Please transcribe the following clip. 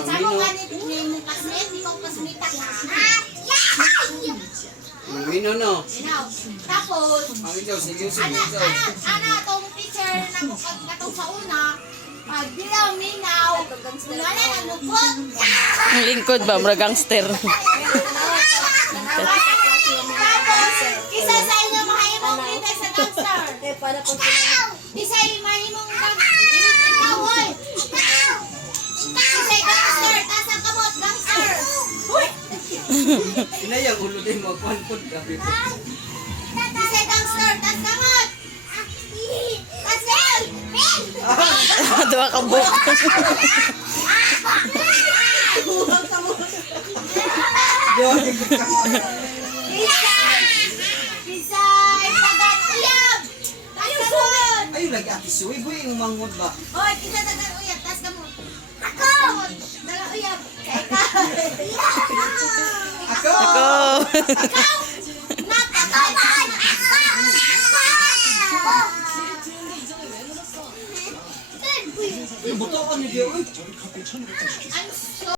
Sabi ka ni mong kasmet, ikaw kasmita ka. Mino no. Tapos, Ang ikaw, sige. tong teacher na katong sa una, pag dilaw, minaw, wala na lupot. Ang lingkod ba, mga gangster. Tapos, isa sa inyo mahimong kita sa gangster. Isa mahimong ikaw, hoy. Isa gangster, tas ang kamot, gangster. Inayang ulo din mo, panpod grabe po. Isa gangster, tas kamot. Kasel! Dua ka buhok. Bisay! Tagan-uyab! Tagan-uyab! Ayun lagi ati suwi, boy, yung mangod ba? Hoy, kita tagan-uyab, tas kamot. Ako! Tagan-uyab! Ikaw! Ako! Ikaw! Napakay! Buto ka niyo, uy. I'm so